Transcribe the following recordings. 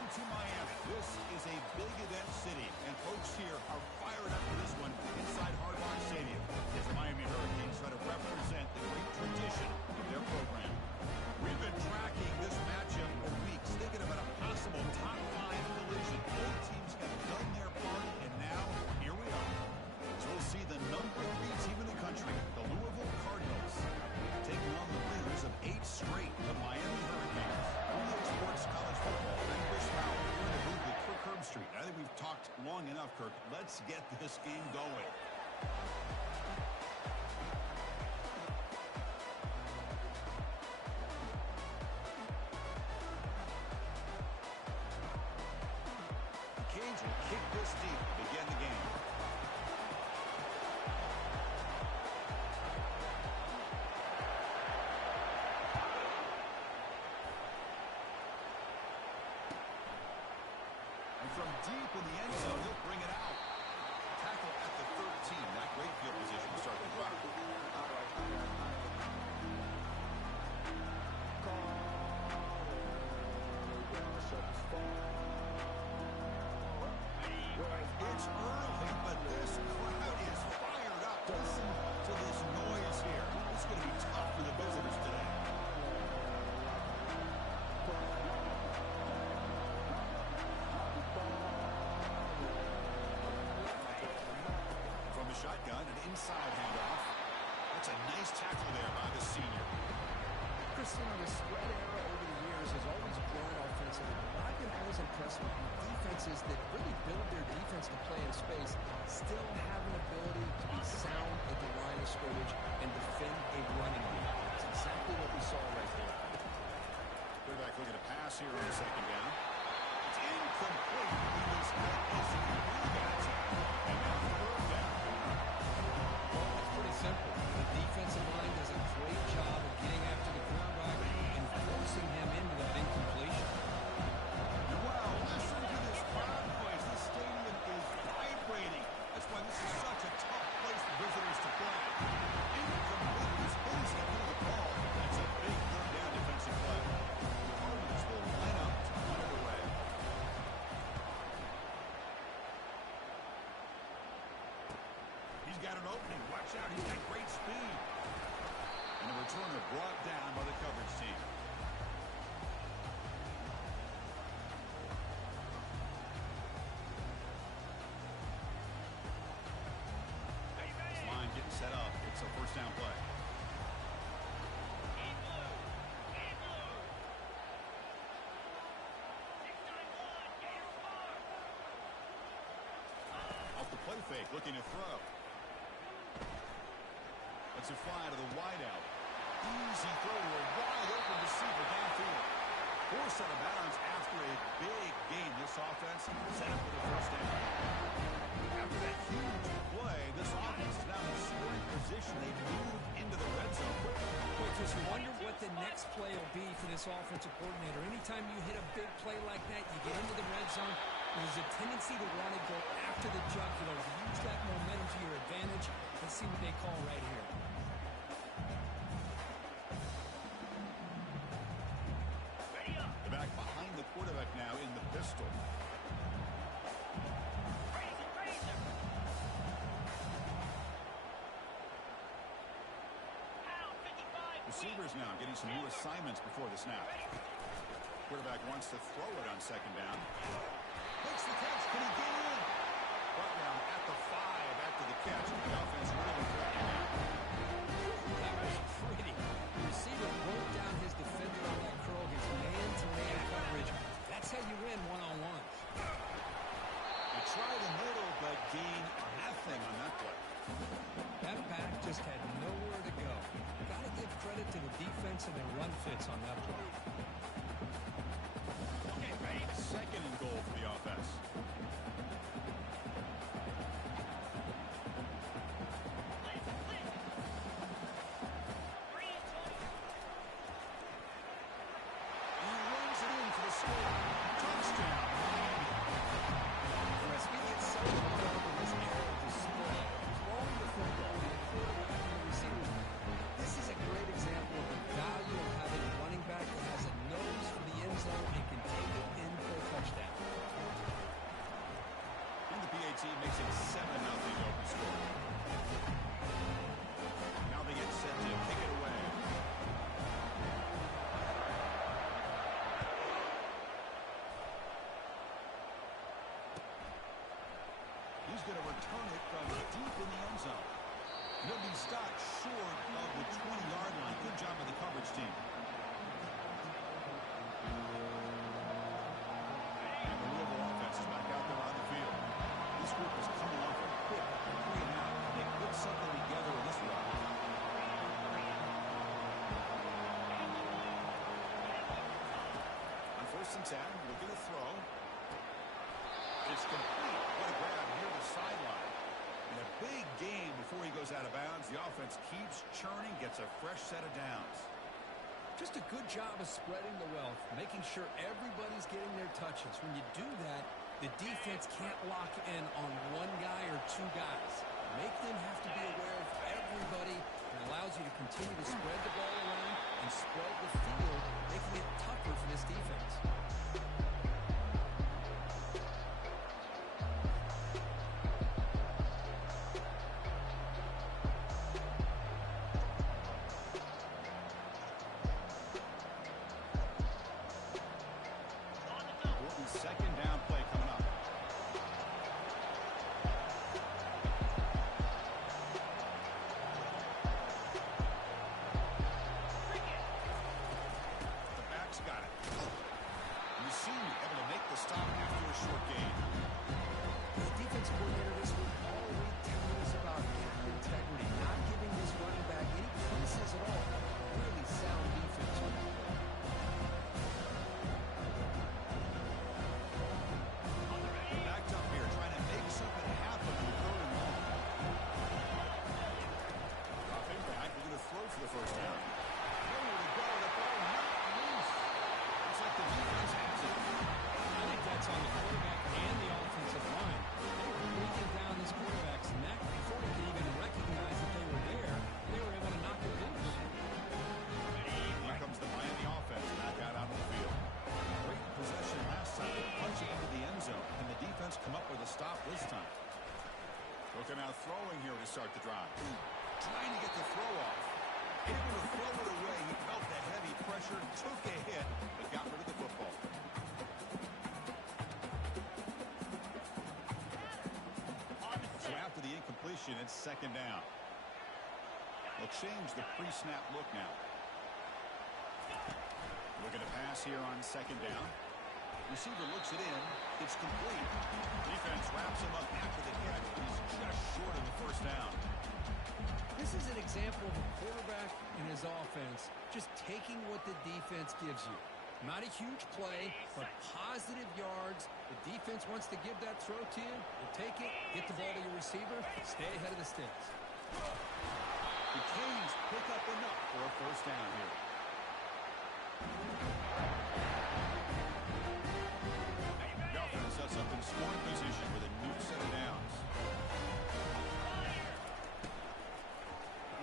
Welcome to Miami. This is a big event city, and folks here are fired up for this one inside Hard Rock Stadium as the Miami Hurricanes try to represent the great tradition of their program. We've been tracking this matchup for weeks, thinking about a possible top 5 collision. Both teams have done their part, and now here we are. So we'll see the number 3 team in the country, the Louisville Cardinals, taking on the winners of 8 straight, the Miami Hurricanes. Gooooo Sports College Football. I'm Chris Powell. We're in the booth with Kirk Herbstreit. I think we've talked long enough, Kirk. Let's get this game going. Canes will kick this deep to begin the game. From deep in the end zone, he'll bring it out. Tackle at the 13. Not great field position to start the drive. It's early, but this crowd is fired up. Listen to this noise here. It's going to be tough for the visitors today. Shotgun, an inside handoff. That's a nice tackle there by the senior. Christian, the spread era over the years has always grown offensively. I've been always impressed with defenses that really build their defense to play in space, still have an ability to be sound at the line of scrimmage and defend a running game. That's exactly what we saw right there. Quarterback looking to pass here on the second down. It's incomplete. He was hit as he moved that time. And now the third down. Simple. The defensive line does a great job of getting after the quarterback and forcing him into that incompletion. Wow, listen to this crowd noise. The stadium is vibrating. That's why this is such a tough place for visitors to play. Incomplete. As soon as he knew the call, that's a big third down defensive play. The Cardinals will line up to run it away. He's got an opening. Watch out. He's got great speed. And the returner brought down by the coverage team. This line getting set up. It's a first down play. Off the play fake, looking to throw. It's a fly to the wideout. Easy throw to a wide-open receiver downfield. Forced out of bounds after a big game. This offense set up for the first down. After that huge play, this offense is now in scoring position. They moved into the red zone. Boy, just wonder what the next play will be for this offensive coordinator. Anytime you hit a big play like that, you get into the red zone, there's a tendency to want to go after the jugular, to use that momentum to your advantage. Let's see what they call right here. They're back behind the quarterback now in the pistol. Receivers now getting some new assignments before the snap. Quarterback wants to throw it on second down. Makes the catch. Can he get in? Brought down at the 5 after the catch. The offense really threatening now. That was pretty. The receiver broke down his defender on that curl, his man-to-man coverage. That's how you win one-on-one. They try the middle, but gain nothing on that play. That back just had nowhere to go. Got to give credit to the defense and their run fits on that play. Okay, ready? Second and goal for the offense. And he runs it in for the score. Touchdown, Miami. As we get so caught up in this era of display, throwing the football and the quarterback and the receivers, this is a great example of the value of having a running back that has a penalty makes it 7-0 open score. Now they get set to kick it away. He's going to return it from deep in the end zone. He'll be stopped short of the 20-yard line. Good job of the coverage team. And the Louisville offense is back out there on the field. This group is coming off a quick 3-and-out. They put something together in this run. On 1st and 10, looking to throw. It's complete. What a grab near the sideline. And a big game before he goes out of bounds. The offense keeps churning, gets a fresh set of downs. Just a good job of spreading the wealth, making sure everybody's getting their touches. When you do that, the defense can't lock in on one guy or two guys. Make them have to be aware of everybody, and allows you to continue to spread the ball around and spread the field, making it tougher for this defense. Second down play coming up. The back's got it. You see me able to make the stop after a short gain. The defensive coordinator this week all week telling us about gap integrity, not giving this running back any creases at all. Really sound defense on that play. Backed up here, trying to make something happen on 3rd and long. Dropping back, we're going to throw for the first down. Nowhere to go, the ball not loose. Looks like the defense has it. I think that's on the quarterback and the offensive line. They were breathing down this quarterback's neck before he could even recognize that they were there. They were able to knock it loose. Here comes the Miami offense back out onto the field. Great possession last time. They punch it into the end zone. Can the defense come up with a stop this time? Looking out throwing here to start the drive. Trying to get the throw off. Able to throw it away. He felt the heavy pressure, took a hit, but got rid of the football. So after the incompletion, it's second down. They'll change the pre-snap look now. Looking to pass here on second down. Receiver looks it in. It's complete. Defense wraps him up after the catch, but he's just short of the first down. This is an example of a quarterback and his offense just taking what the defense gives you. Not a huge play, but positive yards. The defense wants to give that throw to you. You take it, get the ball to your receiver, stay ahead of the sticks. The Canes pick up enough for a first down here. The offense sets up in scoring position with a new set of downs.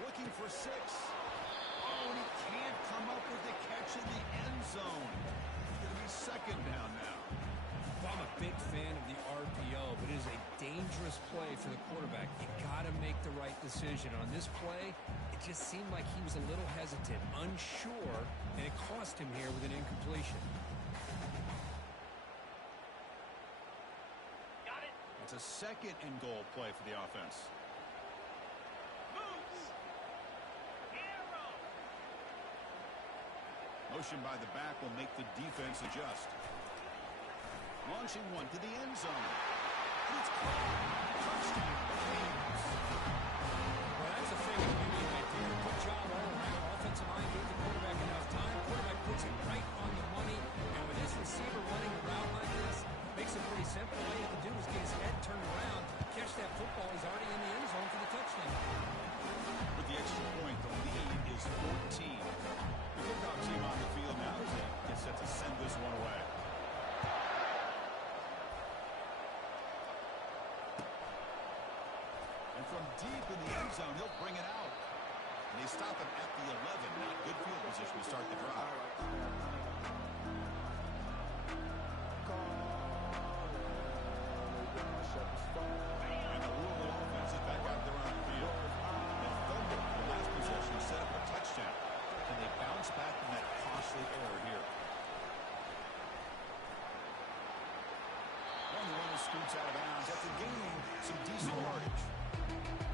Looking for 6. Oh, and he can't come up with the catch in the end zone. It's going to be second down now. Well, I'm a big fan of the RPO, but it is a dangerous play for the quarterback. You got to make the right decision. On this play, it just seemed like he was a little hesitant, unsure, and it cost him here with an incompletion. Got it. It's a second and goal play for the offense. Motion by the back will make the defense adjust. Launching one to the end zone. It's caught. Touchdown, Canes. Well, that's a thing of beauty right there. Good job all around. Offensive line gave the quarterback enough time. Quarterback puts it right on the money. And with his receiver running a route like this, makes it pretty simple. All you have to do is get his head turned around, catch that football. He's already in the end zone for the touchdown. With the extra point, the lead is 14. The kickoff team on the field now as they get set to send this one away. And from deep in the end zone, he'll bring it out. And they stop him at the 11. Not good field position to start the drive. Shut the gain some yardage.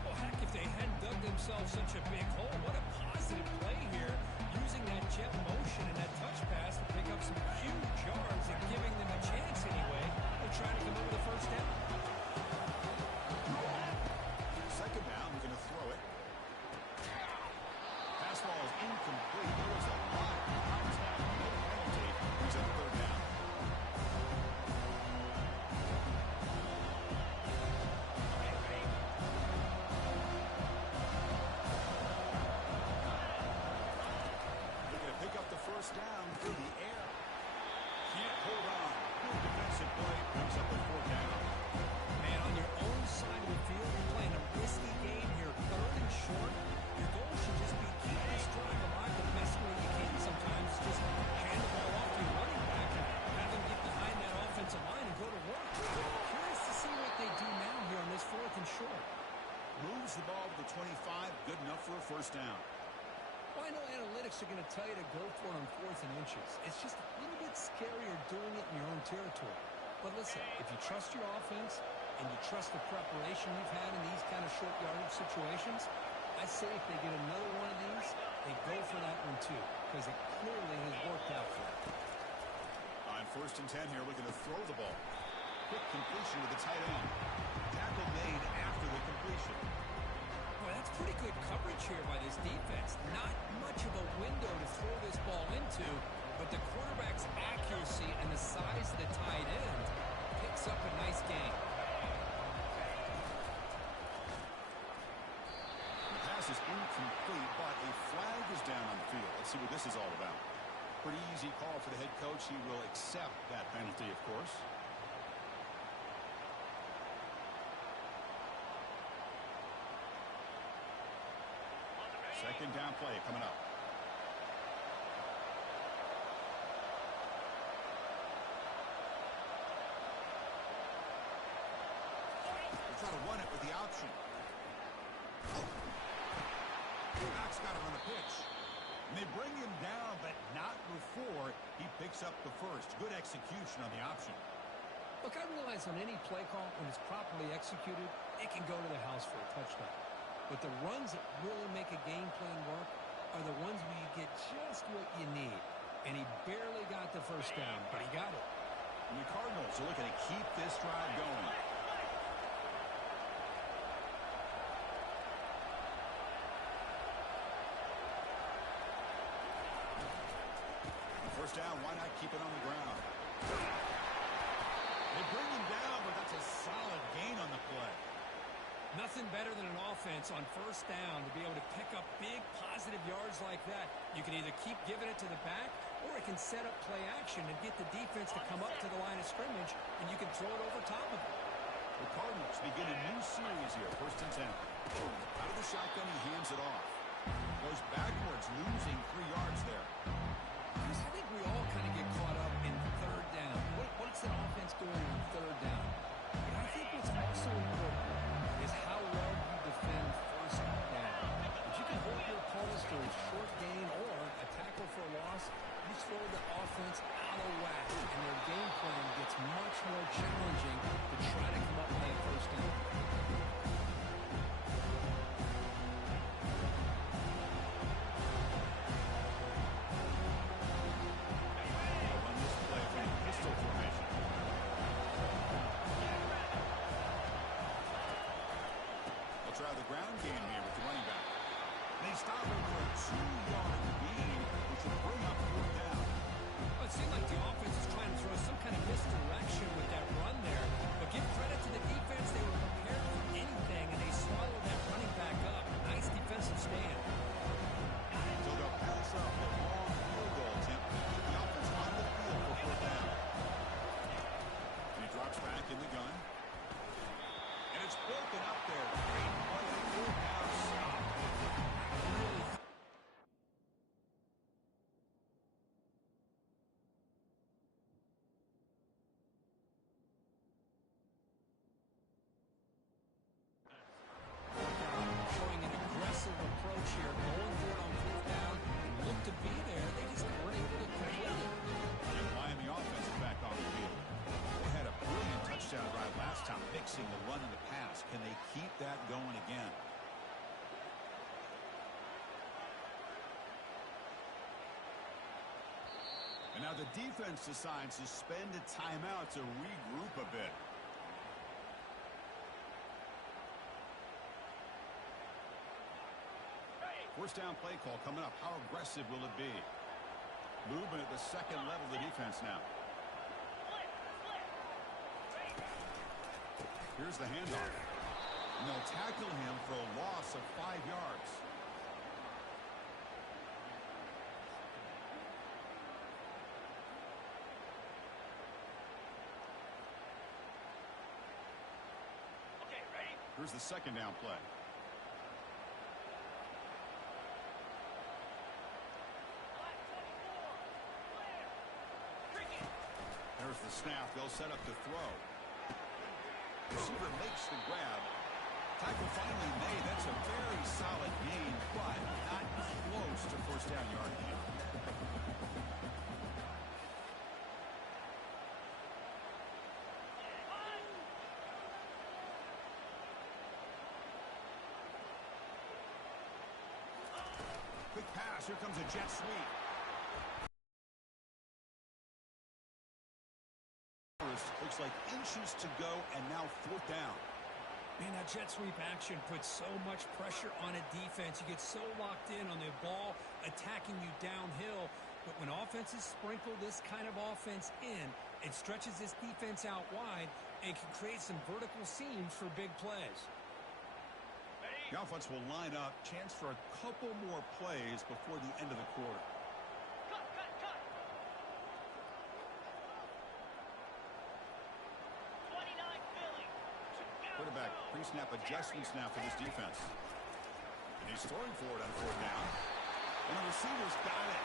Well, heck, if they hadn't dug themselves such a big hole, what a positive play here, using that jet motion and that touch pass to pick up some huge yards and giving them a chance anyway. They're trying to come over the first down. Second down, we're going to throw it. Pass ball is incomplete. There was a lot of contact. No penalty. He's at third down. First down through the air. Can't hold on. Good defensive play. Brings up the fourth down. Man, on your own side of the field, you're playing a risky game here. Third and short. Your goal should just be keep this drive alive the best way you can sometimes. Just hand the ball off to your running back and have them get behind that offensive line and go to work. Curious to see what they do now here on this fourth and short. Moves the ball to the 25. Good enough for a first down. Well, I know analytics are going to tell you to go for it on fourth and inches. It's just a little bit scarier doing it in your own territory. But listen, if you trust your offense and you trust the preparation you've had in these kind of short yardage situations, I say if they get another one of these, they go for that one too, because it clearly has worked out for them. On first and 10 here, we're going to throw the ball. Quick completion to the tight end. Tackle made after the completion. Boy, that's pretty good coverage here by this defense. Not much of a window to throw this ball into, but the quarterback's accuracy and the size of the tight end picks up a nice gain. The pass is incomplete, but a flag is down on the field. Let's see what this is all about. Pretty easy call for the head coach. He will accept that penalty, of course. Second down play coming up. They're trying to run it with the option. Knox got it on the pitch. And they bring him down, but not before he picks up the first. Good execution on the option. Look, I realize on any play call, when it's properly executed, it can go to the house for a touchdown. But the runs that really make a game plan work are the ones where you get just what you need. And he barely got the first down, but he got it. And the Cardinals are looking to keep this drive going. First down, why not keep it on the ground? They bring him down, but that's a solid gain on the play. Nothing better than an offense on first down to be able to pick up big positive yards like that. You can either keep giving it to the back, or it can set up play action and get the defense to come up to the line of scrimmage, and you can throw it over top of it. The Cardinals begin a new series here, first and 10. Out of the shotgun, he hands it off. Goes backwards, losing 3 yards there. Chris, I think we all kind of get caught up in third down. What's an offense doing in third down? But I think what's also important is how well you defend first down. If you can hold your opponents to a short gain or a tackle for a loss, you throw the offense out of whack, and their game plan gets much more challenging to try to come up with that first down. Try the ground game here with the running back. They stop him for a 2-yard gain, which will bring up fourth down. Well, it seemed like the offense is trying to throw some kind of misdirection with that run there. But give credit to the defense. They were prepared for anything, and they swallowed that running back up. Nice defensive stand. So they'll pass up the long field goal attempt to keep the offense on the field for fourth down. And he drops back in the gun. And it's broken up there. Great play. Fourth down stop. Really. Showing an aggressive approach here, going for it on fourth down, and look to be there. They just weren't able to complete it. And Miami offense is back on the field. They had a brilliant touchdown drive last time, mixing the run and the pass. Can they keep that going again? And now the defense decides to spend a timeout to regroup a bit. First down play call coming up. How aggressive will it be? Movement at the second level of the defense now. Here's the handoff. And they'll tackle him for a loss of 5 yards. Here's the second down play. There's the snap. They'll set up the throw. Receiver makes the grab. Tackle finally made. That's a very solid gain, but not close to first down yard gain. Quick pass. Here comes a jet sweep. Looks like inches to go, and now fourth down. Man, that jet sweep action puts so much pressure on a defense. You get so locked in on the ball attacking you downhill. But when offenses sprinkle this kind of offense in, it stretches this defense out wide and can create some vertical seams for big plays. The offense will line up. Chance for a couple more plays before the end of the quarter. Quarterback pre-snap adjustments now for this defense. And he's throwing for it on fourth down. And the receiver's got it.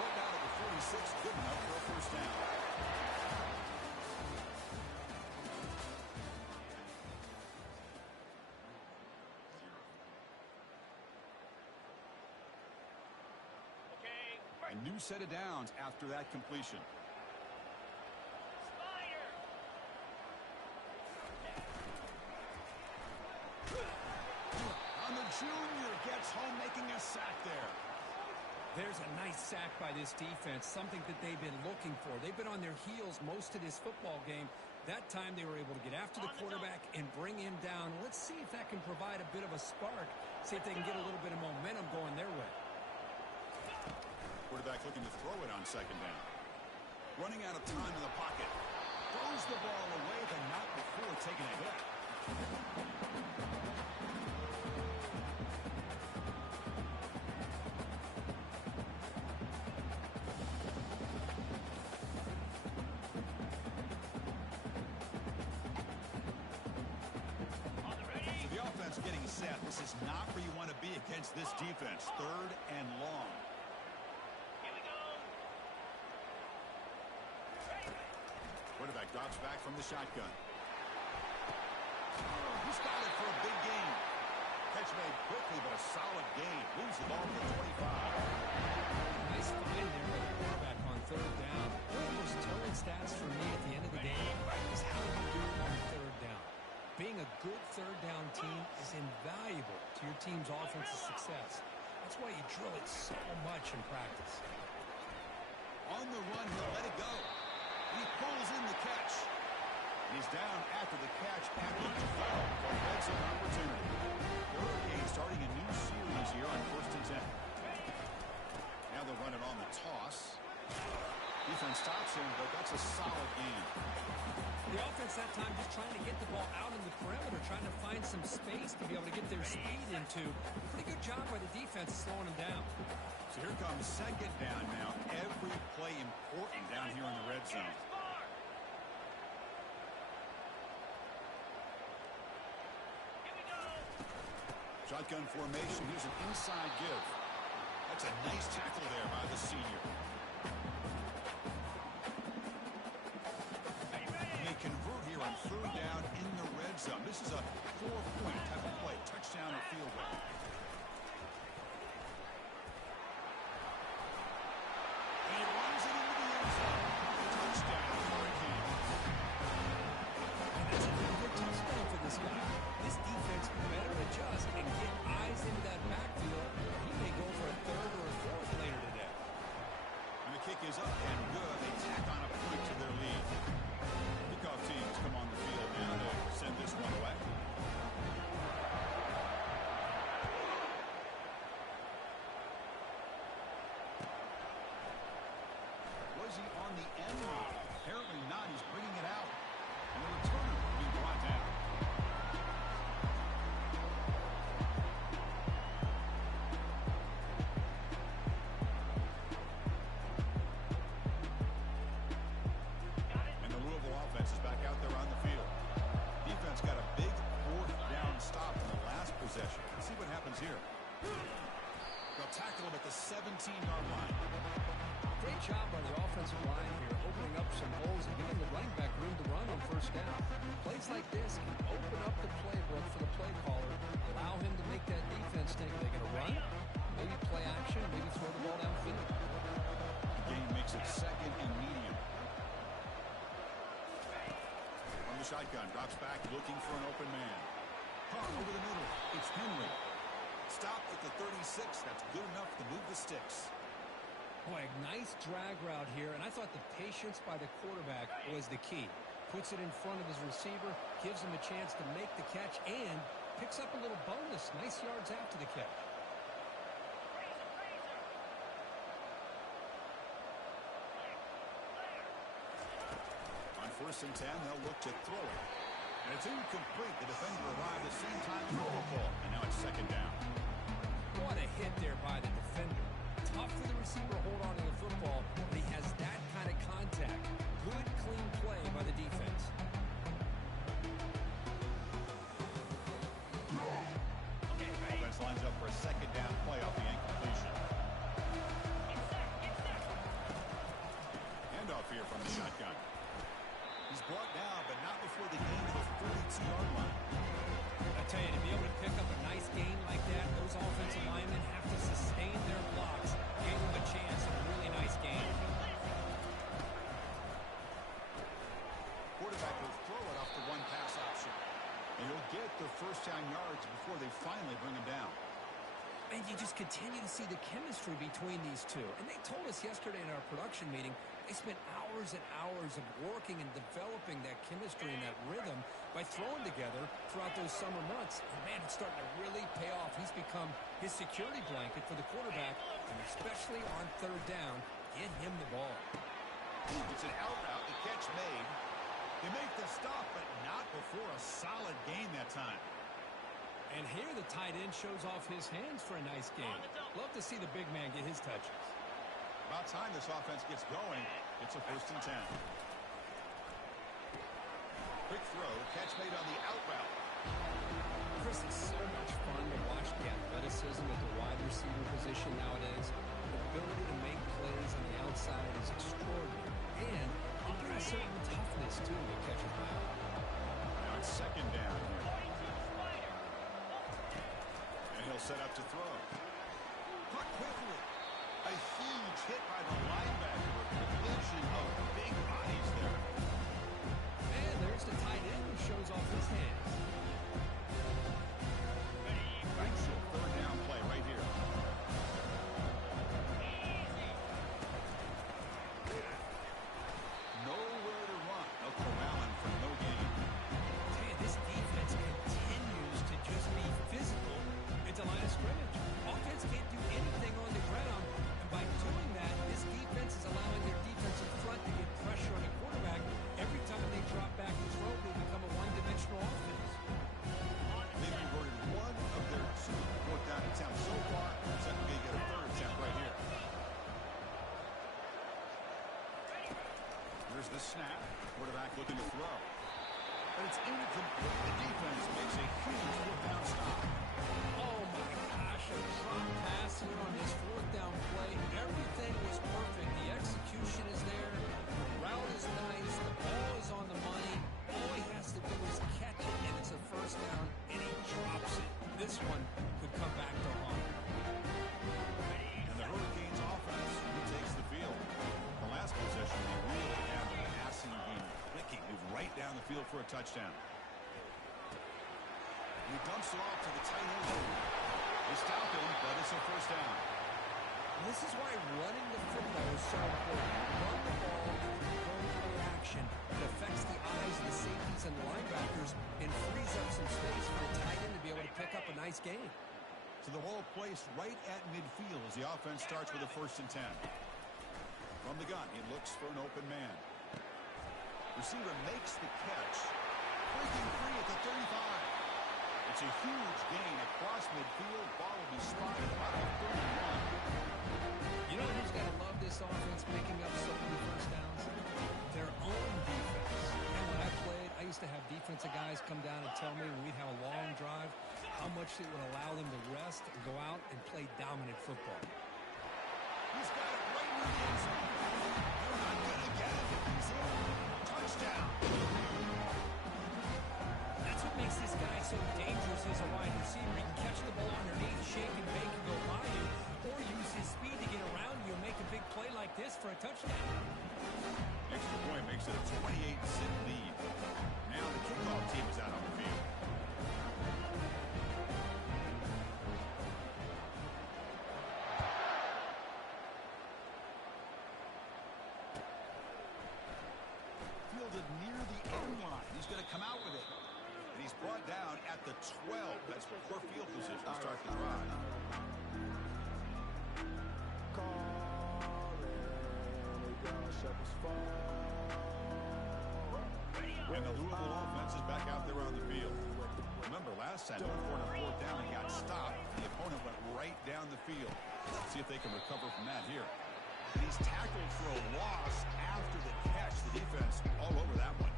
Brought down at the 46, good enough for a first down. A new set of downs after that completion. Junior gets home, making a sack there. There's a nice sack by this defense, something that they've been looking for. They've been on their heels most of this football game. That time they were able to get after the quarterback and bring him down. Let's see if that can provide a bit of a spark. See if they can get a little bit of momentum going their way. Quarterback looking to throw it on second down. Running out of time in the pocket. Throws the ball away, but not before taking a hit. Getting set. This is not where you want to be against this defense. Third and long. Here we go. Quarterback drops back from the shotgun. He's got it for a big gain. Catch made quickly, but a solid gain. Lose the ball for 25. Nice find there by the quarterback on third down. One of the most telling stats for me at the end of the game is how you do on third down. Being a good third down team is invaluable to your team's offensive success. That's why you drill it so much in practice. On the run, he'll let it go. He pulls in the catch. And he's down after the catch at the 12 for a red zone opportunity. The Hurricanes starting a new series here on 1st and 10. Now they'll run it on the toss. Defense stops him, but that's a solid game. The offense that time just trying to get the ball out in the perimeter, trying to find some space to be able to get their speed into. Pretty good job by the defense slowing them down. So here comes second down now. Every play important down here in the red zone. Shotgun formation. Here's an inside give. That's a nice tackle there by the senior. Convert here on third down in the red zone. This is a 4-point type of play, touchdown or field goal. And he runs it into the end zone. Touchdown, Hurricanes. And that's a really good touchdown for possession. Let's see what happens here. They'll tackle him at the 17-yard line. Great job by the offensive line here, opening up some holes and giving the running back room to run on first down. Plays like this can open up the playbook for the play caller, allow him to make that defense think they're going to run, maybe play action, maybe throw the ball downfield. The game makes it second and medium. From the shotgun, drops back, looking for an open man. Over the middle, it's Henry. Stopped at the 36. That's good enough to move the sticks. Boy, nice drag route here, and I thought the patience by the quarterback was the key. Puts it in front of his receiver, gives him a chance to make the catch, and picks up a little bonus. Nice yards after the catch. On 1st and 10, they'll look to throw it. And it's incomplete. The defender arrived at the same time as the football, and now it's 2nd down. What a hit there by the defender. Tough for the receiver to hold on to the football, but he has that kind of contact. Good, clean play by the defense. Offense lines up for a 2nd down play off the incompletion. Handoff here from the shotgun. He's brought down, but not before the gain of the 42-yard line. I tell you, to be able to pick up a nice gain like that, those offensive linemen have to sustain their blocks, give them a chance at a really nice gain. Quarterback will throw it off the one-pass option. And he'll get the 1st down yards before they finally bring him down. And you just continue to see the chemistry between these two. And they told us yesterday in our production meeting, they spent hours and hours of working and developing that chemistry and that rhythm by throwing together throughout those summer months. And, man, it's starting to really pay off. He's become his security blanket for the quarterback, and especially on 3rd down, get him the ball. It's an out route. The catch made. They make the stop, but not before a solid gain that time. And here the tight end shows off his hands for a nice game. Love to see the big man get his touches. About time this offense gets going. It's a 1st and 10. Quick throw, catch made on the out route. Chris, it's so much fun to watch the athleticism at the wide receiver position nowadays. The ability to make plays on the outside is extraordinary. And it brings a certain toughness, too, that catches my eye. Now it's 2nd down here. And he'll set up to throw. Caught quickly. A huge hit by the linebacker. A collision of big bodies there. And there's the tight end who shows off his hands. Nice 3rd down play right here. Nowhere to run. They'll corral him for no gain. Man, this defense continues to just be physical at the line of scrimmage. Offense can't do anything on the ground. And by doing that, this defense is allowing their defensive front to get pressure on the quarterback. Every time they drop back and throw, they become a one-dimensional offense. They've converted one of their 2 4th down attempts so far. Set to get a 3rd attempt right here. Here's the snap. Quarterback looking to throw. But it's incomplete. The defense makes a huge 4th down stop. Oh, my gosh, a drop pass here on this 4th down play. Everything was perfect. The execution is there. The route is nice. The ball is on the money. All he has to do is catch it, and it's a 1st down, and he drops it. This one could come back to haunt him. And the Hurricanes offense retakes the field. The last possession, they really have the passing game clicking. Move right down the field for a touchdown. He dumps it off to the tight end. They stop him, but it's a 1st down. This is why running the football is so important. Run the ball, don't play action. It affects the eyes of the safeties and the linebackers and frees up some space for the tight end to be able to pick up a nice game. So the ball placed right at midfield as the offense starts with a 1st and 10. From the gun, he looks for an open man. Receiver makes the catch. Breaking free at the 35. It's a huge gain across midfield. Ball will be spotted about the 31. You know who's got to love this offense picking up so many 1st downs? Their own defense. And when I played, I used to have defensive guys come down and tell me when we'd have a long drive, how much it would allow them to rest and go out and play dominant football. He's got it right in the end zone. They're not going to get it. He's in. Touchdown. That's what makes this guy so dangerous as a wide receiver. He can catch the ball underneath, shake and bake and go by you, or use his speed to get around you and make a big play like this for a touchdown. Extra point makes it a 28-6 lead. Now the kickoff team is out on the field. Fielded near the end line. He's going to come out with it. And he's brought down at the 12. That's poor field position to start the drive. And the Louisville offense is back out there on the field. Remember, last time they were on 4th down and got stopped. The opponent went right down the field. Let's see if they can recover from that here. And he's tackled for a loss after the catch. The defense all over that one.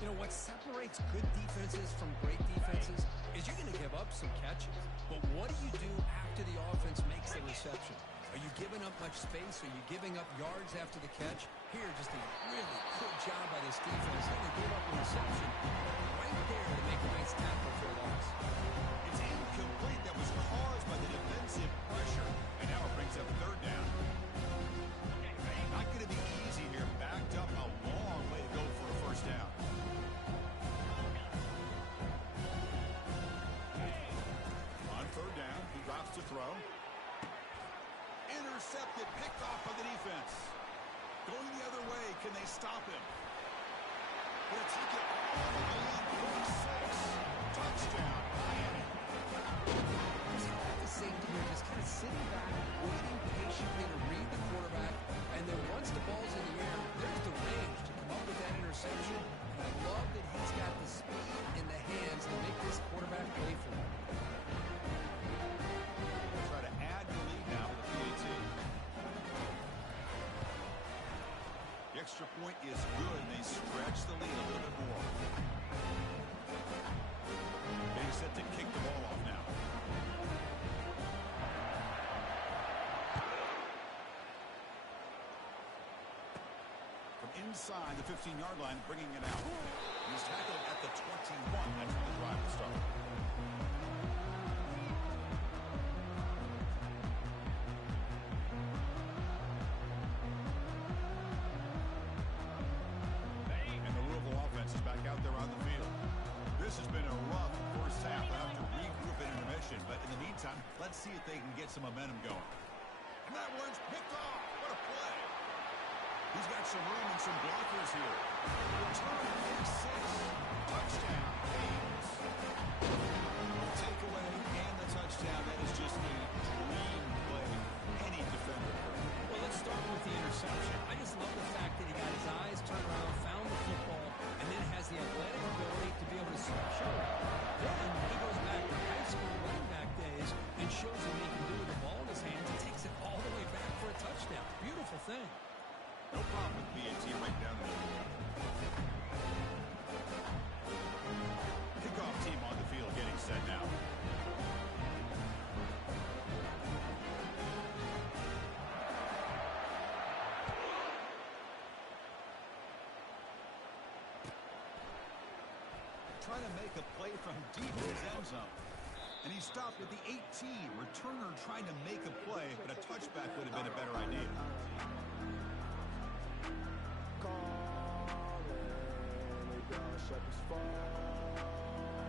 You know, what separates good defenses from great defenses is you're going to give up some catches. But what do you do after the offense makes the reception? Are you giving up much space? Are you giving up yards after the catch? Here, just a really good job by this defense. They gave up a reception right there to make a nice tackle for a loss. It's incomplete. That was caused by the defensive pressure. And now it brings up 3rd down. Not going to be easy here. Backed up a long way to go for a 1st down. On 3rd down, he drops to throw. Intercepted, picked off by the defense. Going the other way, can they stop him? Gonna take it all the way in, 6. Touchdown, Miami. The safety here just kind of sitting back, waiting patiently to read the quarterback, and then once the ball's in the air, there's the range to come up with that interception. And I love that he's got the speed in the hands to make this quarterback play for him. Try to add the lead now with the PAT. The extra point is good, and they stretch the lead a little bit more. Getting set to kick the ball off now. From inside the 15-yard line, bringing it out. He's tackled at the 21. That's where the drive will start. And the Louisville offense is back out there on the field. This has been a rough first half. They'll have to regroup in intermission, but in the meantime, let's see if they can get some momentum going. And that one's picked off. What a play. He's got some room and some blockers here. Return, pick 6. Touchdown, Haynes. Takeaway and the touchdown. That is just a dream play. Any defender. Well, let's start with the interception. I just love the fact that he got his eyes turned around, found the football, and then has the athletic ability to be able to switch over. Then he goes back to high school running back days and shows him what he can do with the ball in his hands and takes it all the way back for a touchdown. Beautiful thing. No problem with BAT right down the middle. Kickoff team on the field getting set now. Trying to make a play from deep in his end zone. And he stopped at the 18. Returner trying to make a play, but a touchback would have been a better idea.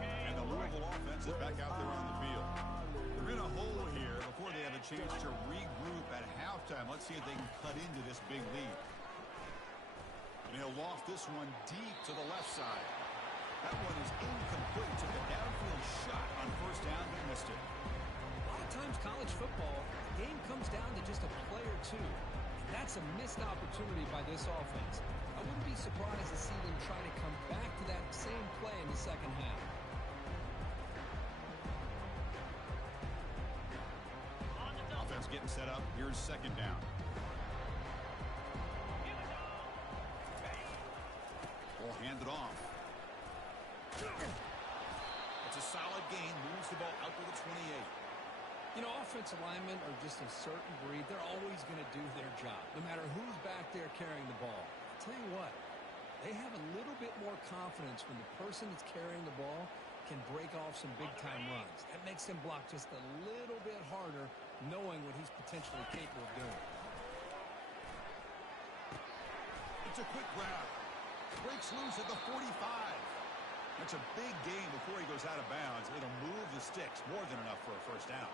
And the Louisville offense is back out there on the field. They're in a hole here before they have a chance to regroup at halftime. Let's see if they can cut into this big lead. And he'll loft this one deep to the left side. That one is incomplete. Took a downfield shot on 1st down, but missed it. A lot of times college football, the game comes down to just a play or two. And that's a missed opportunity by this offense. I wouldn't be surprised to see them try to come back to that same play in the second half. Offense getting set up. Here's 2nd down. Ball handed off. It's a solid gain moves the ball out to the 28. You know, offensive linemen are just a certain breed. They're always going to do their job, no matter who's back there carrying the ball. I'll tell you what, they have a little bit more confidence when the person that's carrying the ball can break off some big-time runs. That makes them block just a little bit harder, knowing what he's potentially capable of doing. It's a quick grab. Breaks loose at the 45. That's a big gain before he goes out of bounds. It'll move the sticks, more than enough for a first down.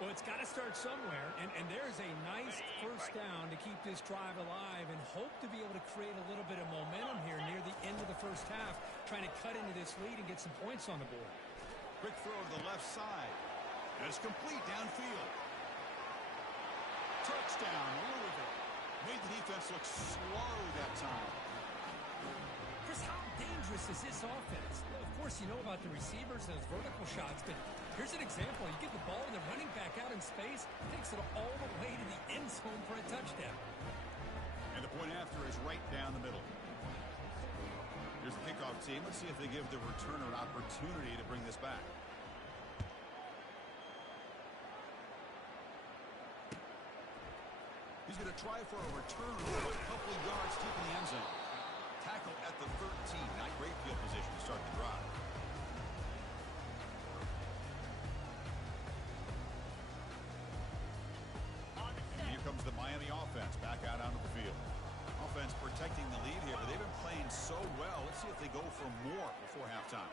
Well, it's got to start somewhere, and there's a nice first down to keep this drive alive and hope to be able to create a little bit of momentum here near the end of the first half, trying to cut into this lead and get some points on the board. Quick throw to the left side. And it's complete downfield. Touchdown, Louisville. Made the defense look slow that time. Chris, how dangerous is this offense? Well, of course, you know about the receivers and those vertical shots, but here's an example. You get the ball and the running back out in space, takes it all the way to the end zone for a touchdown. And the point after is right down the middle. Here's the kickoff team. Let's see if they give the returner an opportunity to bring this back. He's going to try for a return a couple of yards deep in the end zone. Tackle at the 13. Not great field position to start the drive. And here comes the Miami offense back out onto the field. Offense protecting the lead here, but they've been playing so well. Let's see if they go for more before halftime.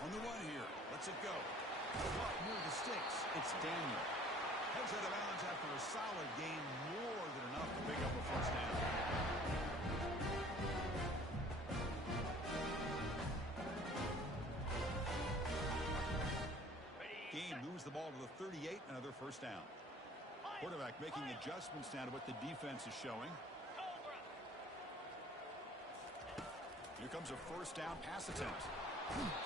On the run here. Lets it go. Up near the sticks. It's Daniel. Heads out of bounds after a solid game. More than enough to pick up a first down. Game moves the ball to the 38. Another first down. Quarterback making adjustments now to what the defense is showing. Here comes a first down pass attempt.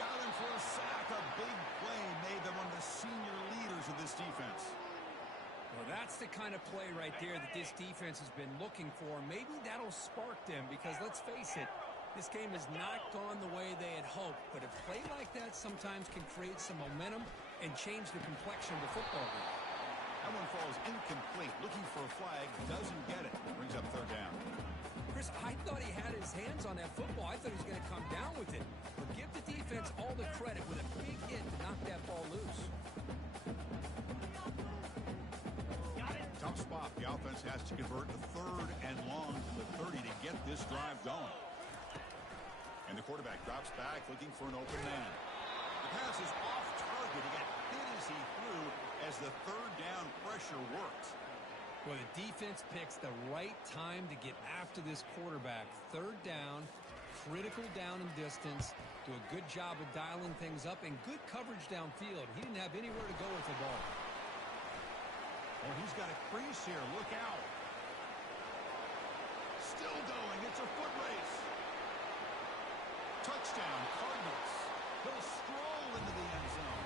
Got him for a sack. A big play made them one of the senior leaders of this defense. Well, that's the kind of play right there that this defense has been looking for. Maybe that'll spark them because, let's face it, this game has not gone the way they had hoped. But a play like that sometimes can create some momentum and change the complexion of the football game. That one falls incomplete. Looking for a flag. Doesn't get it. Brings up third down. Chris, I thought he had his hands on that football. I thought he was going to come down with it. But give the defense all the credit with a big hit to knock that ball loose. Tough spot. The offense has to convert the third and long to the 30 to get this drive going. And the quarterback drops back looking for an open man. The pass is off target. He got hit as he threw as the third down pressure worked. Well, the defense picks the right time to get after this quarterback. Third down, critical down and distance. Do a good job of dialing things up and good coverage downfield. He didn't have anywhere to go with the ball. Oh, he's got a crease here. Look out. Still going. It's a foot race. Touchdown, Cardinals. He'll stroll into the end zone.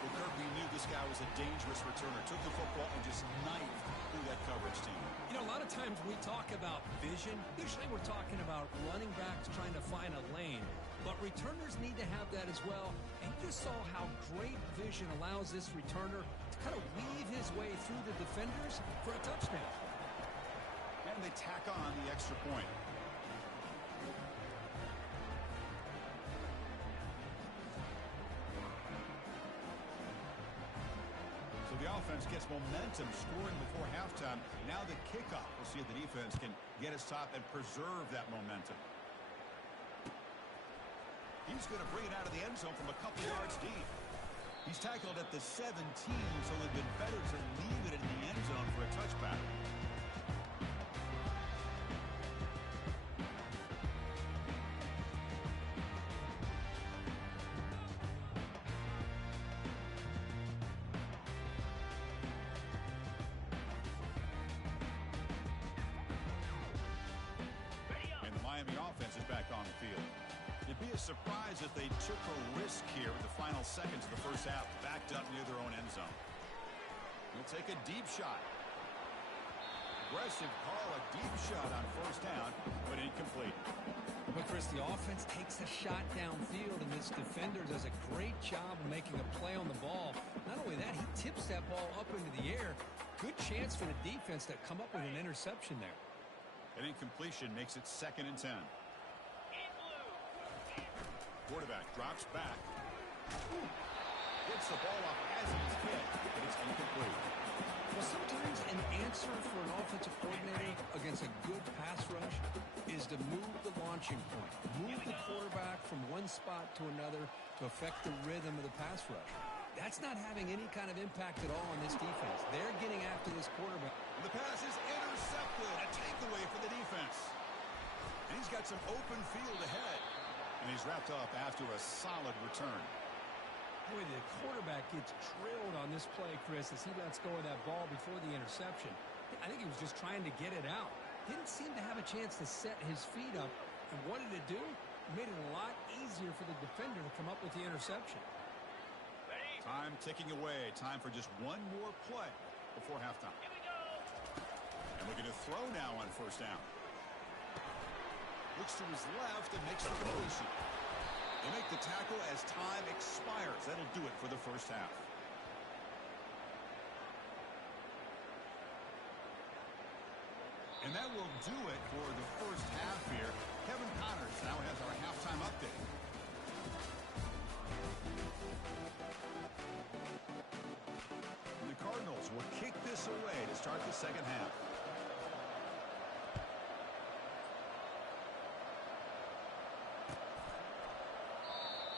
Well, Kirby knew this guy was a dangerous returner. Took the football and just knifed through that coverage team. You know, a lot of times when we talk about vision, usually we're talking about running backs trying to find a lane. But returners need to have that as well. And you just saw how great vision allows this returner to kind of weave his way through the defenders for a touchdown. And they tack on the extra point. So the offense gets momentum, scoring before halftime. Now the kickoff. We'll see if the defense can get his top and preserve that momentum. He's going to bring it out of the end zone from a couple yards deep. He's tackled at the 17, so it'd been better to leave it in the end zone for a touchback. And the Miami offense is back on the field. It'd be a surprise if they took a risk here in the final seconds of the first half, backed up near their own end zone. He'll take a deep shot. aggressive call, a deep shot on first down, but incomplete. But, Chris, the offense takes a shot downfield, and this defender does a great job of making a play on the ball. Not only that, he tips that ball up into the air. Good chance for the defense to come up with an interception there. An incompletion makes it 2nd and 10. Quarterback drops back. Gets the ball off as he's hit, but it's incomplete. Well, sometimes an answer for an offensive coordinator against a good pass rush is to move the launching point, move the quarterback from one spot to another to affect the rhythm of the pass rush. That's not having any kind of impact at all on this defense. They're getting after this quarterback. The pass is intercepted. A takeaway for the defense. And he's got some open field ahead. And he's wrapped up after a solid return. Boy, the quarterback gets drilled on this play, Chris, as he lets go of that ball before the interception. I think he was just trying to get it out. Didn't seem to have a chance to set his feet up. And what did it do? It made it a lot easier for the defender to come up with the interception. Time ticking away. Time for just one more play before halftime. Here we go. And looking to throw now on first down. Looks to his left and makes the completion. They make the tackle as time expires. That'll do it for the first half. And that will do it for the first half here. Kevin Connors now has our halftime update. And the Cardinals will kick this away to start the second half.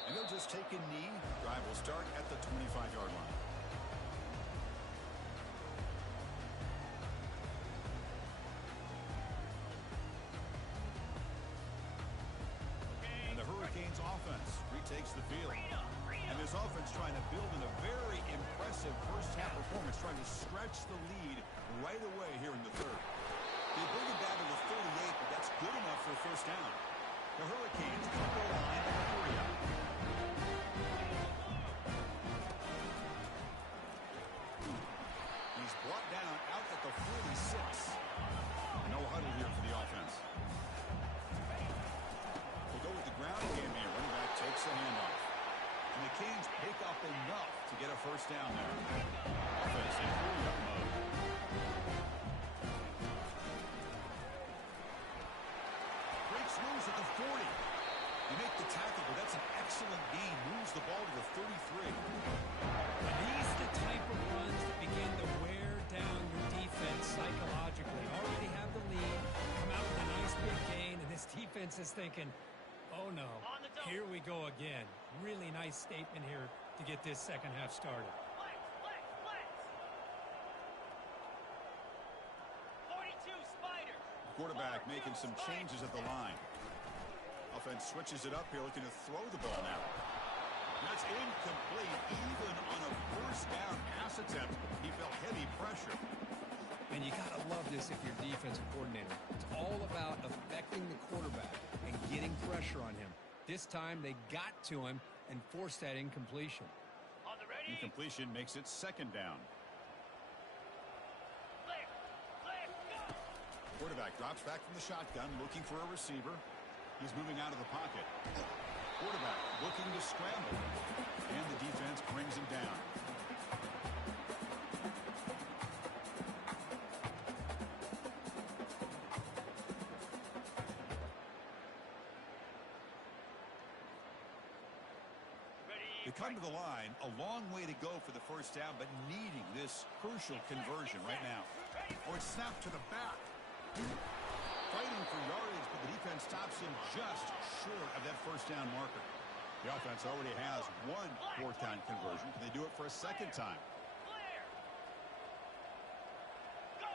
And they'll just take a knee. Drive will start at the 25-yard line. And the Hurricanes offense retakes the field. And this offense trying to build in a very impressive first-half performance, trying to stretch the lead right away here in the third. They bring it down to the 38, but that's good enough for a first down. The Hurricanes cut the line and hurry up. He's brought down out at the 46. No huddle here for the offense. We'll go with the ground game here. Running back takes the handoff. And the Canes pick up enough to get a first down there. Offense in hurry-up mode. Breaks loose at the 40. They make the tackle, but that's an excellent gain. Moves the ball to the 33. These are the type of runs that begin to wear down your defense psychologically. Already have the lead, come out with a nice big gain, and this defense is thinking, oh no, here we go again. Really nice statement here to get this second half started. Flex. 42 Spiders. Quarterback making some changes at the line. Offense switches it up here, looking to throw the ball now. And that's incomplete. Even on a first down pass attempt, he felt heavy pressure. And you got to love this if you're defensive coordinator. It's all about affecting the quarterback and getting pressure on him. This time they got to him and forced that incompletion. On the ready. Incompletion makes it second down. Clear, go. Quarterback drops back from the shotgun, looking for a receiver. He's moving out of the pocket. Quarterback looking to scramble. And the defense brings him down. They come to the line, a long way to go for the first down, but needing this crucial conversion right now. Oh, it's snapped to the back. Fighting for yardage, but the defense stops him just short of that first down marker. The offense already has one fourth down conversion. Can they do it for a second time? Clear. Go.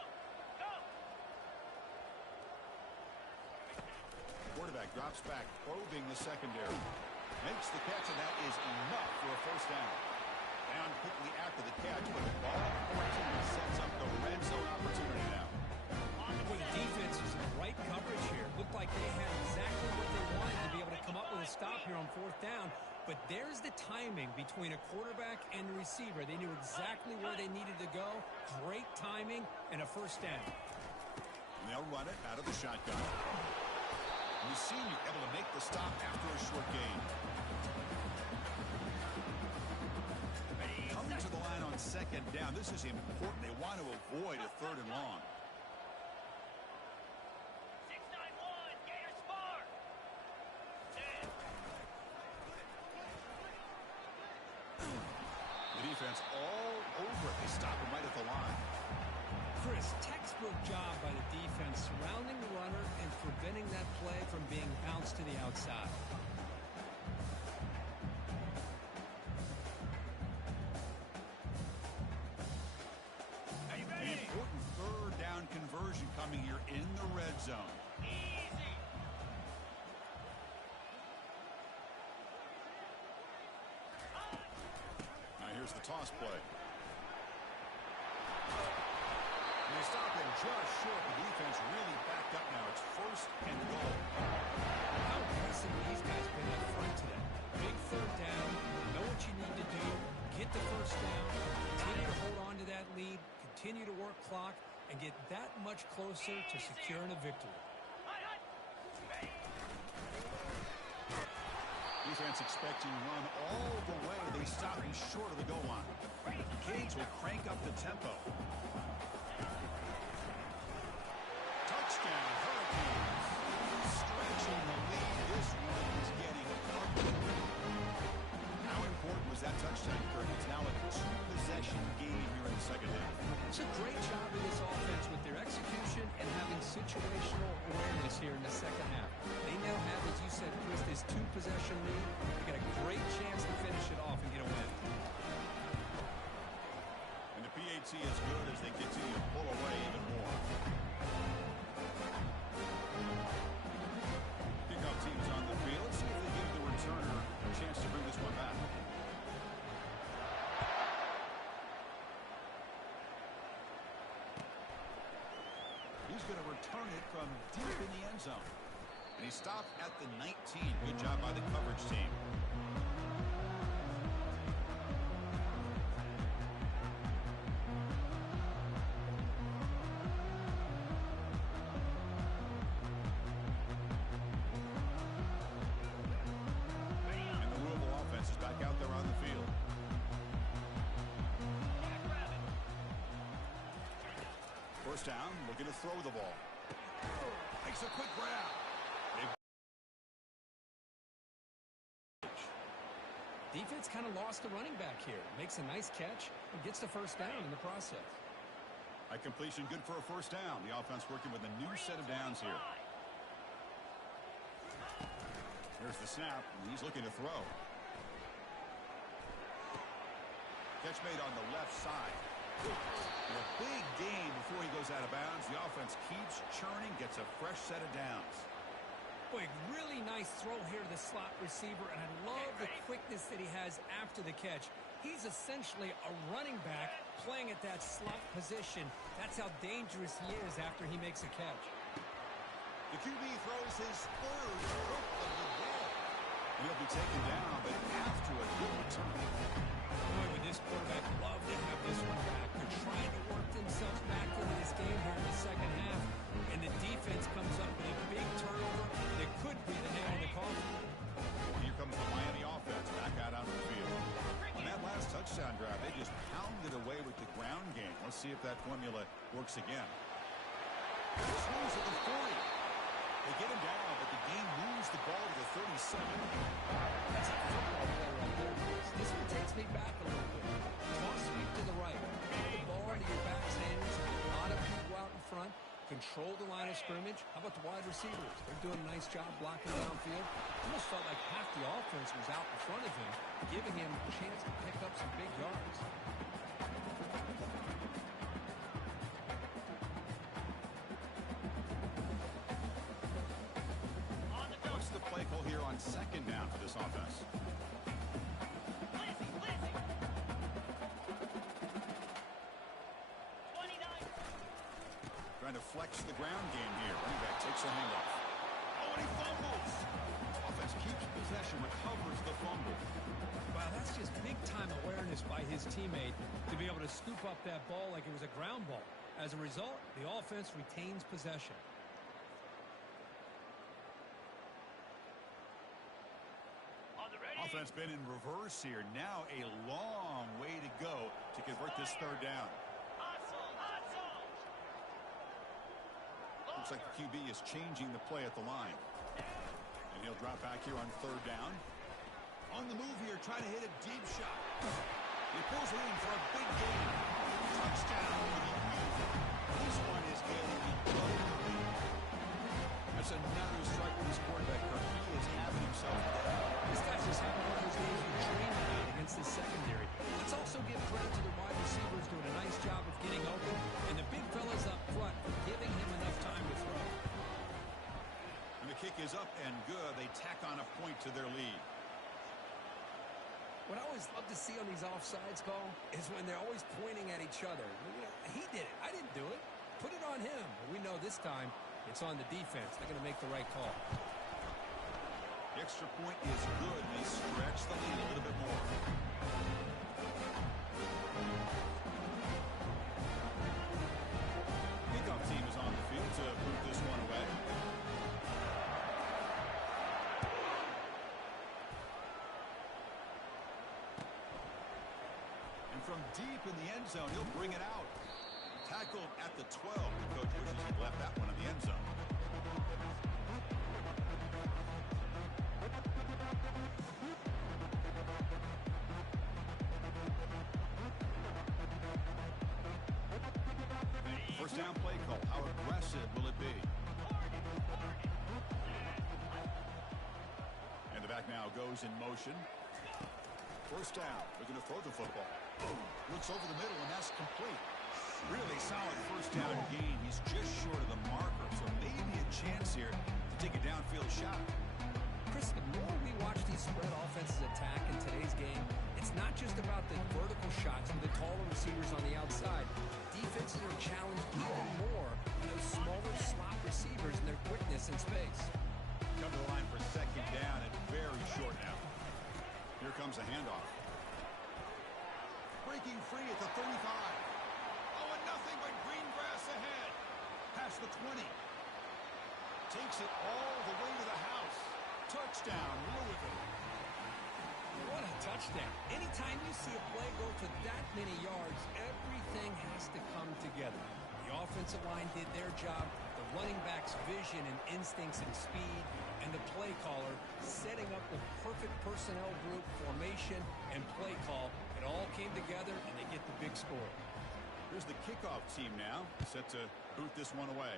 Quarterback drops back, probing the secondary. Makes the catch, and that is enough for a first down. Down quickly after the catch, but the ball at 14 sets up the red zone opportunity now. Well, the defense was in the right coverage here. Looked like they had exactly what they wanted to be able to come up with a stop here on fourth down. But there's the timing between a quarterback and the receiver. They knew exactly where they needed to go. Great timing and a first down. they'll run it out of the shotgun. And we've seen you able to make the stop after a short gain. Coming to the line on second down. This is important. They want to avoid a third and long. 6-9-1, Gator Smart. The defense all over it. They stop him right at the line. Chris, textbook job by the defense surrounding the runner and preventing that play from being bounced to the outside. Are you An ready? important third down conversion coming here in the red zone. Easy. Now here's the toss play. And they stop him just short. The defense really backed up now. It's first and goal. How impressive these guys been up front today. Big third down. Know what you need to do. Get the first down. Continue to hold on to that lead. Continue to work clock and get that much closer to securing a victory. Defense expecting run all the way. They stop him short of the goal line. Canes will crank up the tempo. Touchdown, Hurricanes. Stretching the lead. This one is getting ugly. How important was that touchdown, Kirk? It's now a two-possession game here in the second half. It's a great job of this offense with their execution and having situational awareness here in the second half. They now have, as you said, Chris, this two-possession lead. They got a great chance to finish it off and get a win. And the PAT is good as they continue to pull away even more. Kickoff team's on the field. Let's see if they give the returner a chance to bring this one back. He's going to return it from deep in the end zone. And he stopped at the 19. Good job by the coverage team. And the Louisville offense is back out there on the field. First down, looking to throw the ball. Makes a quick grab. Defense kind of lost the running back here. Makes a nice catch and gets the first down in the process. A completion good for a first down. The offense working with a new set of downs here. Here's the snap, and he's looking to throw. Catch made on the left side. And a big gain before he goes out of bounds. The offense keeps churning, gets a fresh set of downs. Boy, really nice throw here to the slot receiver, and I love the quickness that he has after the catch. He's essentially a running back playing at that slot position. That's how dangerous he is after he makes a catch. The QB throws his third hook of the day. And he'll be taken down, but after a good return. Boy, would this quarterback love to have this one back. They're trying to work themselves back into this game here in the second half, and the defense comes up with a big turnover that could be the nail in the coffin. Here comes the Miami offense back out on the field. On that last touchdown drive, they just pounded away with the ground game. Let's see if that formula works again. Swings at the 40. They get him down, but the game moves the ball to the 37. That's a football play right there, Chris. This one takes me back a little bit. Toss sweep to the right. Put the ball into your back's hands. A lot of people out in front. Control the line of scrimmage. How about the wide receivers? They're doing a nice job blocking downfield. Almost felt like half the offense was out in front of him, giving him a chance to pick up some big yards. What's the play call here on second down for this offense? Blizzy, blizzy. 29. Trying to flex the ground game here. Running back takes the handoff. Oh, and he fumbles. Offense keeps possession, recovers the fumble. Wow, that's just big-time awareness by his teammate to be able to scoop up that ball like it was a ground ball. As a result, the offense retains possession. On the ready. Offense been in reverse here. Now a long way to go to convert this third down. Hustle, hustle. Looks like the QB is changing the play at the line. And he'll drop back here on third down. On the move here, trying to hit a deep shot. He pulls it in for a big gain. Touchdown for the Eagles. This one is getting the That's another strike with his quarterback, Kirk. He is having himself a day. This guy's just having one of those games you dream about against the secondary. Let's also give credit to the wide receivers doing a nice job of getting open, and the big fellas up front for giving him enough time to throw. And the kick is up and good. They tack on a point to their lead. What I always love to see on these offsides call is when they're always pointing at each other. You know, he did it. I didn't do it. Put it on him. But we know this time it's on the defense. They're going to make the right call. The extra point is good. They stretch the lead a little bit more. Kickoff team is on the field to boot this one away. And from deep in the end zone, he'll bring it out. Tackled at the 12. The coach wishes he'd left that one in the end zone. First down play call. How aggressive will it be? And the back now goes in motion. First down. Looking to throw the football. Looks over the middle, and that's complete. Really solid first down gain. He's just short of the marker, so maybe a chance here to take a downfield shot. Chris, the more we watch these spread offenses attack in today's game, it's not just about the vertical shots with the taller receivers on the outside. Defenses are challenged even more by those smaller slot receivers and their quickness in space. Come to the line for second down and very short now. Here comes a handoff. Breaking free at the 35. Oh, and nothing but green grass ahead. Past the 20. Takes it all the way to the house. Touchdown, Louisville. What a touchdown. Anytime you see a play go for that many yards, everything has to come together. The offensive line did their job, the running back's vision and instincts and speed, and the play caller setting up the perfect personnel group, formation, and play call. It all came together, and they get the big score. Here's the kickoff team now, set to boot this one away.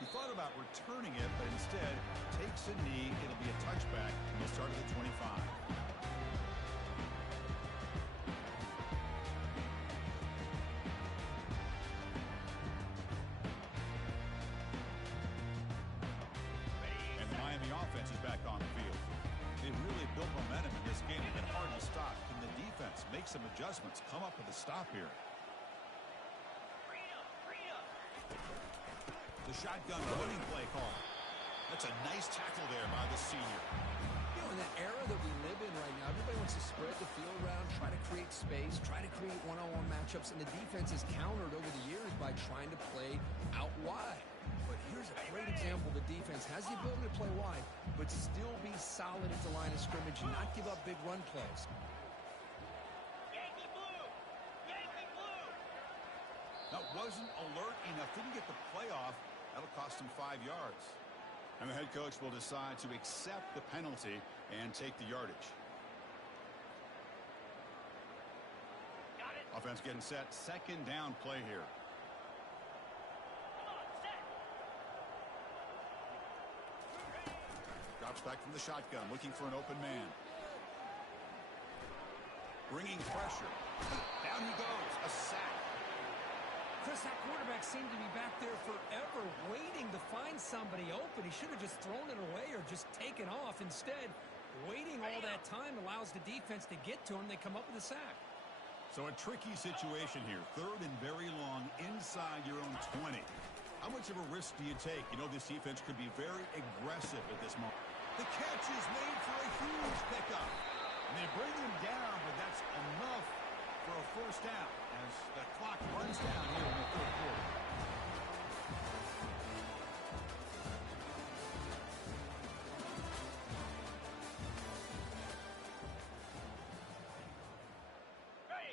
He thought about returning it, but instead takes a knee. It'll be a touchback, and he'll start at the 25. And the Miami offense is back on the field. They really built momentum in this game. It's been hard to stop. Can the defense make some adjustments, come up with a stop here? The shotgun running play call. That's a nice tackle there by the senior. You know, in that era that we live in right now, everybody wants to spread the field around, try to create space, try to create one-on-one matchups, and the defense is countered over the years by trying to play out wide. But here's a great example. The defense has the ability to play wide, but still be solid at the line of scrimmage and not give up big run plays. Yankee blue! Yankee blue! That wasn't alert enough. Didn't get the play off. That'll cost him 5 yards. And the head coach will decide to accept the penalty and take the yardage. Got it! Offense getting set. Second down play here. Come on, set! Drops back from the shotgun, looking for an open man. Bringing pressure. Down he goes. A sack. Chris, that quarterback seemed to be back there forever waiting to find somebody open. He should have just thrown it away or just taken off. Instead, waiting all that time allows the defense to get to him. They come up with a sack. So a tricky situation here. Third and very long inside your own 20. How much of a risk do you take? You know this defense could be very aggressive at this moment. The catch is made for a huge pickup. And they bring him down, but that's enough for a first down as the clock runs down here in the third quarter.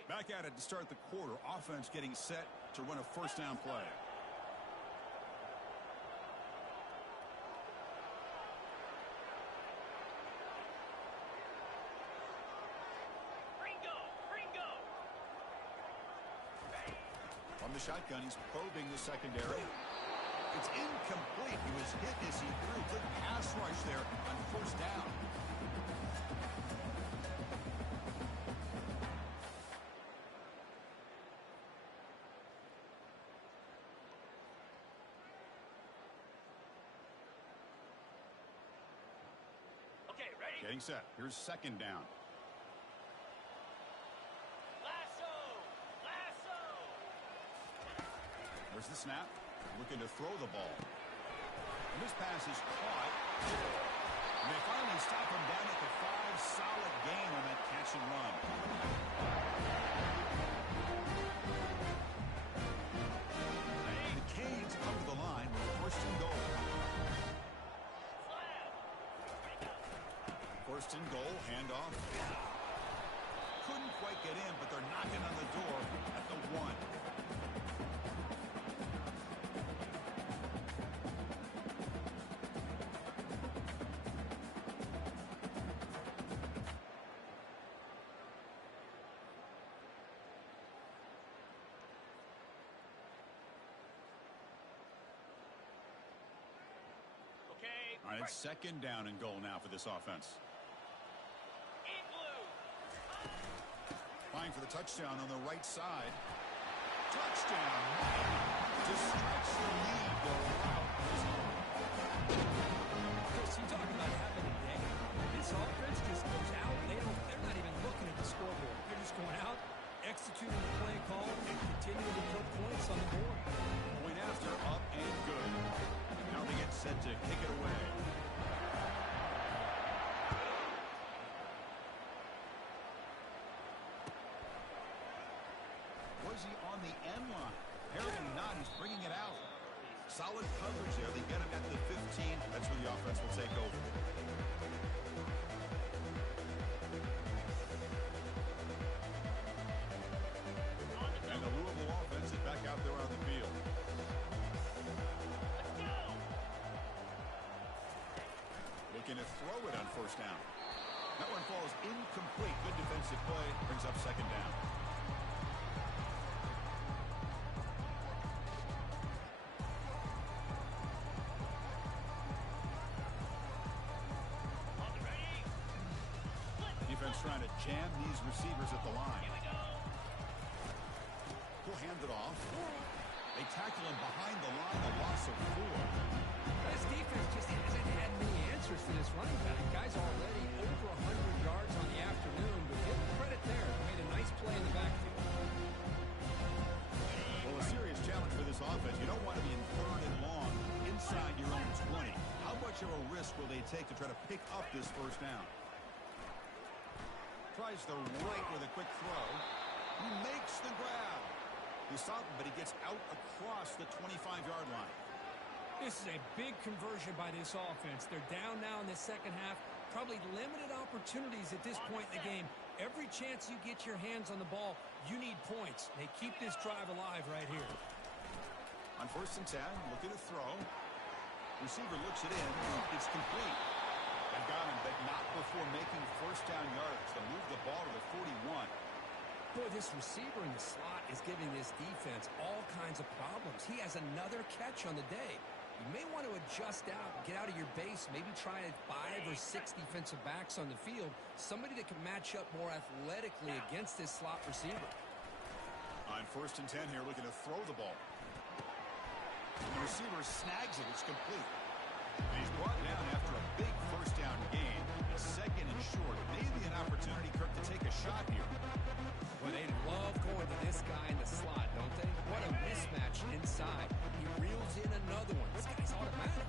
Back at it to start the quarter. Offense getting set to run a first down play. From the shotgun, he's probing the secondary. It's incomplete. He was hit as he threw. Good pass rush there on first down. Getting set. Here's second down. Lasso! There's the snap. Looking to throw the ball. And this pass is caught. And they finally stop him down at the 5. Solid gain on that catch and run. The Canes come to the line with first and goal. First and goal, handoff. Couldn't quite get in, but they're knocking on the door at the 1. Okay. All right, it's second down and goal now for this offense. Vying for the touchdown on the right side. Touchdown! To stretch the lead, go out. Chris, you talk about having a day. This offense just goes out. They're not even looking at the scoreboard. They're just going out, executing the play call, and continuing to put points on the board. Point after, up and good. Now they get set to kick it away. Was he on the end line? Apparently not. He's bringing it out. Solid coverage there. They get him at the 15. That's where the offense will take over. And the Louisville offense is back out there on the field. Looking to throw it on first down. That one falls incomplete. Good defensive play. Brings up second down. Defense trying to jam these receivers at the line. He'll hand it off. They tackle him behind the line, a loss of 4. This defense just hasn't had many answers to this running back. Guy's already over 100 yards on the afternoon, but give him credit there. Made a nice play in the backfield. Well, a serious challenge for this offense. You don't want to be in third and long inside your own 20. How much of a risk will they take to try to pick up this first down? Tries the right with a quick throw. He makes the grab. He stopped him, but he gets out across the 25-yard line. This is a big conversion by this offense. They're down now in the second half. Probably limited opportunities at this point in the game. Every chance you get your hands on the ball, you need points. They keep this drive alive right here. On first and 10, looking to throw. Receiver looks it in. It's complete. They've got him, but not before making first down yards. They move the ball to the 41. Boy, this receiver in the slot is giving this defense all kinds of problems. He has another catch on the day. You may want to adjust out, get out of your base, maybe try 5 or 6 defensive backs on the field, somebody that can match up more athletically against this slot receiver. On first and 10 here, looking to throw the ball. The receiver snags it. It's complete. And he's brought down after a big first down gain. It's second and short. Maybe an opportunity, Kirk, to take a shot here. Well, they love going to this guy in the slot, don't they? What a mismatch inside. He reels in another one. This guy's automatic.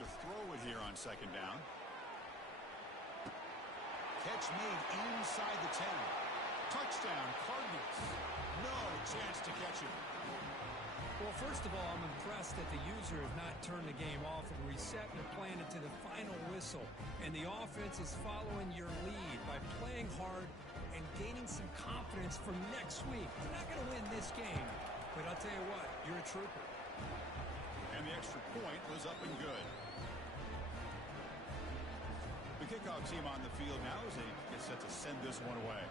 to throw it here on second down. Catch made inside the 10. Touchdown, Cardinals. No chance to catch it. Well, first of all, I'm impressed that the user has not turned the game off and reset their plan into the final whistle. And the offense is following your lead by playing hard and gaining some confidence for next week. You're not going to win this game, but I'll tell you what, you're a trooper. And the extra point was up and good. The kickoff team on the field now as they get set to send this one away.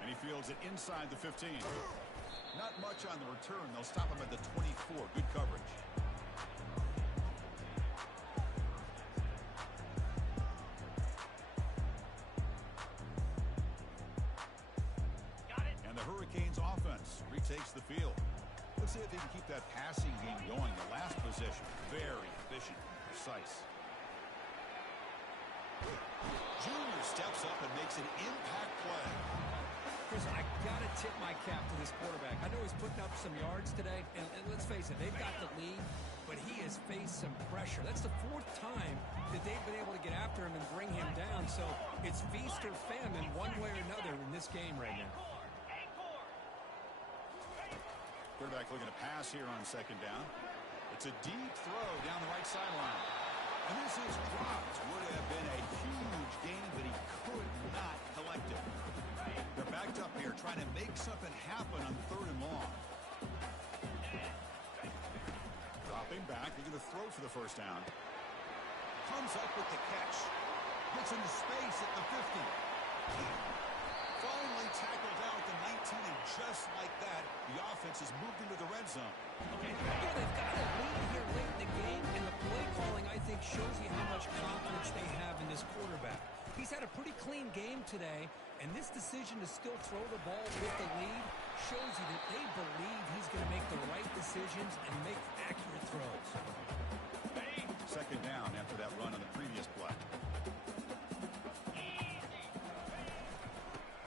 And he fields it inside the 15. Not much on the return. They'll stop him at the 24. Good coverage. Got it. And the Hurricanes offense retakes the field. Let's see if they can keep that passing game going. The last possession, very efficient, precise. Junior steps up and makes an impact play. Chris, I got to tip my cap to this quarterback. I know he's putting up some yards today, and let's face it, they've got the lead, but he has faced some pressure. That's the fourth time that they've been able to get after him and bring him down, so it's feast or famine one way or another in this game right now. Quarterback looking to pass here on second down. It's a deep throw down the right sideline. And this is dropped. Would have been a huge gain, but he could not collect it. They're backed up here trying to make something happen on third and long. Dropping back, they're going to throw for the first down. Comes up with the catch. Gets into space at the 50. Finally tackled out at the 19, and just like that, the offense has moved into the red zone. Okay, yeah, they've got a lead here late in the game, and the play calling, I think, shows you how much confidence they have in this quarterback. He's had a pretty clean game today, and this decision to still throw the ball with the lead shows you that they believe he's going to make the right decisions and make accurate throws. Second down after that run on the previous play.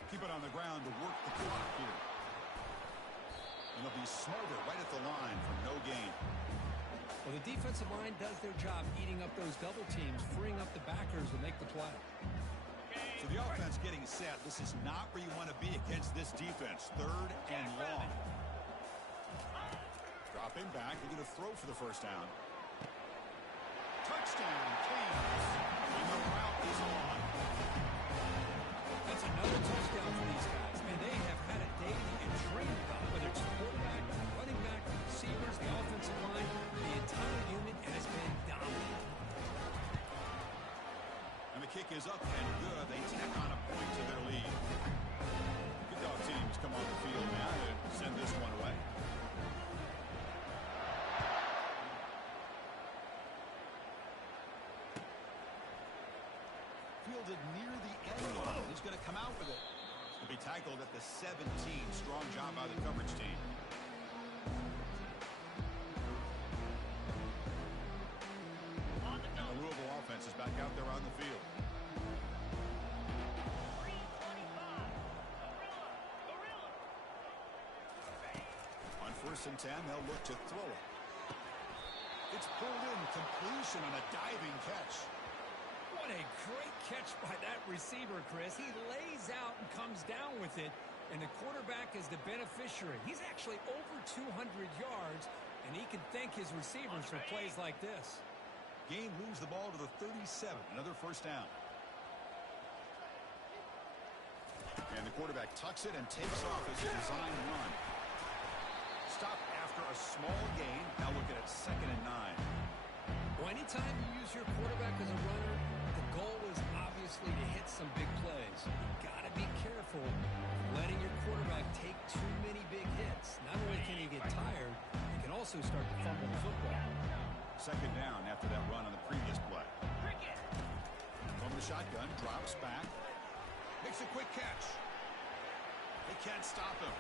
Keep it on the ground to work the clock here. And they'll be smarter right at the line for no gain. Well, the defensive line does their job eating up those double teams, freeing up the backers to make the play. So the offense getting set. This is not where you want to be against this defense. Third and long. Dropping back. They're going to throw for the first down. Touchdown, Kings. And the route is on. That's another touchdown for these guys. Man, they have had a day that you dream about, whether it's quarterback, running back, receivers, the offensive line. The entire unit has been dominant. And the kick is up and good. They tack on a point to their lead. Kickoff teams come on the field now to send this one away. Fielded near the end line. He's going to come out with it. He'll be tackled at the 17. Strong job by the coverage team. And the Louisville offense is back out there on the field. 3:25. On 1st and 10, they'll look to throw it. It's pulled in, completion on a diving catch. What a great catch by that receiver, Chris. He lays out and comes down with it, and the quarterback is the beneficiary. He's actually over 200 yards, and he can thank his receivers for plays like this. Game moves the ball to the 37. Another first down. And the quarterback tucks it and takes off as a design run. Stopped after a small gain. Now looking at 2nd and 9. Well, anytime you use your quarterback as a runner, the goal is obviously to hit some big plays. You've got to be careful letting your quarterback take too many big hits. Not only can he get tired, he can also start to fumble the football. 2nd down after that run on the previous play. From the shotgun, drops back. Makes a quick catch. They can't stop him.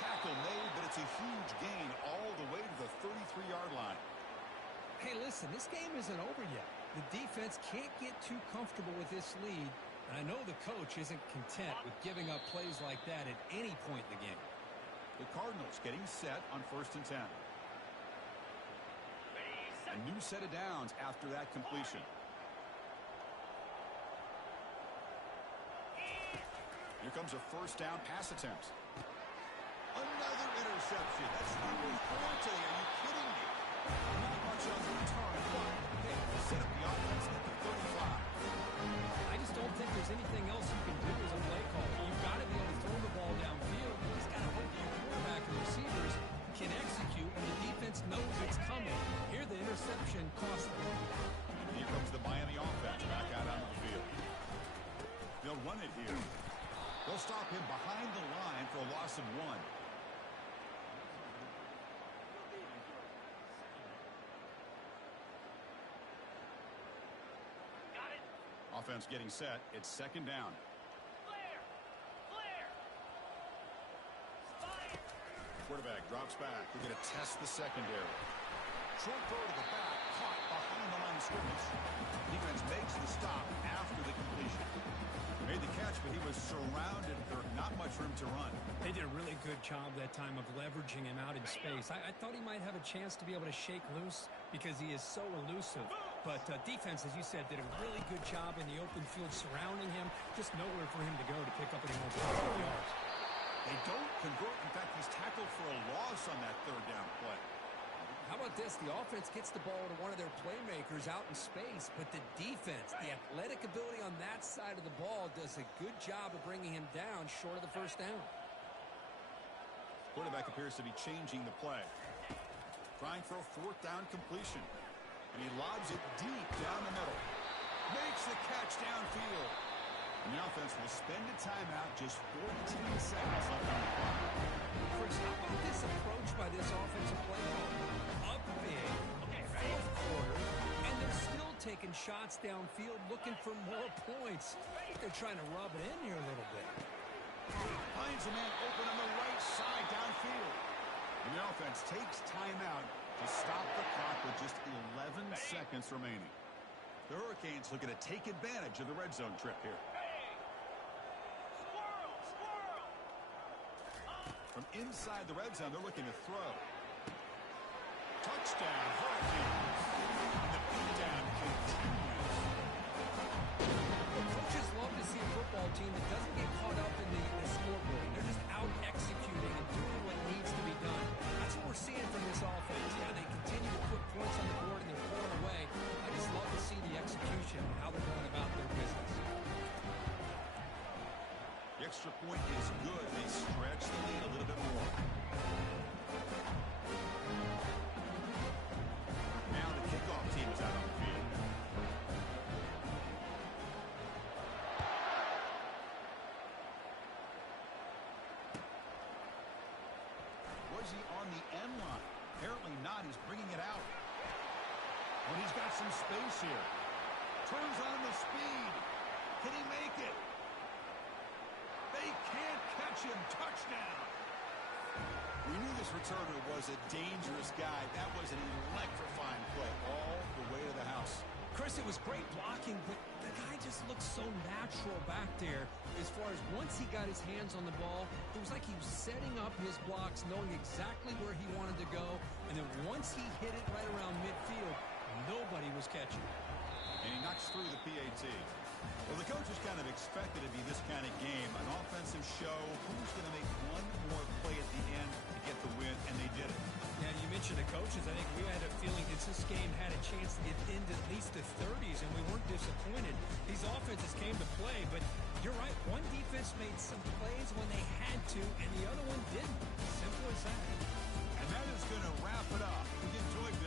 Tackle made, but it's a huge gain all the way to the 33-yard line. Hey, listen, this game isn't over yet. The defense can't get too comfortable with this lead, and I know the coach isn't content with giving up plays like that at any point in the game. The Cardinals getting set on 1st and 10. A new set of downs after that completion. Here comes a 1st down pass attempt. Another interception. That's number 4 today. Are you kidding me? Not much on the return, but they set up the offense at the 35. I just don't think there's anything else you can do as a play call. You've got to be able to throw the ball downfield. You just got to hope that your quarterback and receivers can execute when the defense knows it's coming. Here, the interception cost them. Here comes the Miami offense back out onto the field. They'll run it here. They'll stop him behind the line for a loss of 1. Got it. Offense getting set. It's 2nd down. Flare. Flare. Fire. Quarterback drops back. We're going to test the secondary. Short throw to the back. Caught behind the line of scrimmage. Defense makes the stop after the completion. Made the catch, but he was surrounded. There not much room to run. They did a really good job that time of leveraging him out in space. I thought he might have a chance to be able to shake loose because he is so elusive. But defense, as you said, did a really good job in the open field surrounding him. Just nowhere for him to go to pick up any more positive yards. They don't convert. In fact, he's tackled for a loss on that 3rd down play. How about this? The offense gets the ball to one of their playmakers out in space, but the defense, the athletic ability on that side of the ball does a good job of bringing him down short of the 1st down. Quarterback appears to be changing the play. Trying for a 4th down completion. And he lobs it deep down the middle. Makes the catch downfield. And the offense will spend a timeout, just 14 seconds left on the clock. Chris, how about this approach by this offensive play call? Up big, fourth quarter, and they're still taking shots downfield looking for more points. They're trying to rub it in here a little bit. Finds a man open on the right side downfield. And the offense takes timeout to stop the clock with just 11 seconds remaining. The Hurricanes looking to take advantage of the red zone trip here. Squirrel. Squirrel. From inside the red zone, they're looking to throw. Touchdown, Hurricanes. And the beatdown continues. Well, coaches love to see a football team that doesn't get caught up in the scoreboard. They're just out executing and doing what needs to be done. That's what we're seeing from this offense. Yeah, they continue to put points on the board and they're pulling away. I just love to see the execution, how they're going about their business. The extra point is good. They stretch the lead a little bit more. Now the kickoff team is out on the field. Was he on the end line? Apparently not. He's bringing it out. Well, he's got some space here. Turns on the speed. Can he make it? They can't catch him. Touchdown. We knew this returner was a dangerous guy. That was an electrifying play all the way to the house. Chris, it was great blocking, but the guy just looked so natural back there as far as once he got his hands on the ball, it was like he was setting up his blocks, knowing exactly where he wanted to go, and then once he hit it right around midfield, nobody was catching it. And he knocks through the PAT. Well, the coaches kind of expected it to be this kind of game, an offensive show. Who's going to make one more play at the end to get the win, and they did it. Yeah, you mentioned the coaches. I think we had a feeling that this game had a chance to get into at least the 30s, and we weren't disappointed. These offenses came to play, but you're right. One defense made some plays when they had to, and the other one didn't. Simple as that. And that is going to wrap it up. We enjoyed